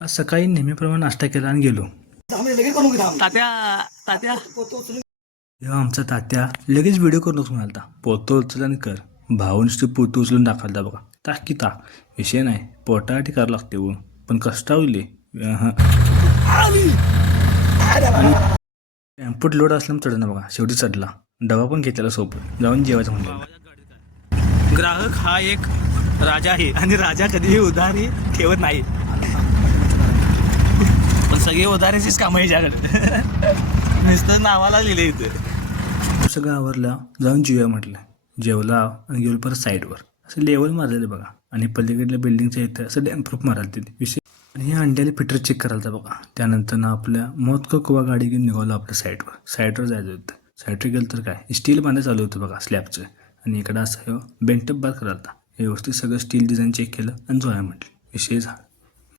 आज सकाळी नेहमीप्रमाणे नाश्ता केला आणि गेलो. तात्या तात्या तेव्हा आमचा तात्या लगेच व्हिडिओ करू नको म्हणालता. पोतं उचल आणि कर. भाऊ नुसते पोतं उचलून दाखवता बघा. टाक की टाक. विषय नाही, पोटासाठी करावं लागते हो, पण कष्ट होईल. टॅम्पोट लोड असल्यामुळे चढणं बघा, शेवटी चढला. डबा पण घेतलेला सोबत, जाऊन जेवायचं म्हणलं. ग्राहक हा एक राजा आहे आणि राजा कधीही उधारी ठेवत नाही. पण सगळे उधारीचीच कामं ह्याच्याकडे नुसतं नावाला लिहिले इथं. सगळं आवरलं, जाऊन जेवूया म्हटलं. जेवला आणि गेलो परत साईडवर. असं लेवल मारलेलं बघा, आणि पलीकडल्या बिल्डिंगच्या इथं असं डॅम प्रूफ मारायला तिथे विषय. आणि हे अंड्याला फिटर चेक करायला बघा. त्यानंतर ना आपल्या मौत का कुवा गाडी घेऊन निघालो आपल्या साईडवर जायचं होतं. साईडवर गेलं तर काय, स्टील बांधायला चालू होतं बघा स्लॅबचं. आणि इकडं असं बेंटअप बार करायला. व्यवस्थित सगळं स्टील डिझाईन चेक केलं आणि जोया म्हटलं. विषय झाला.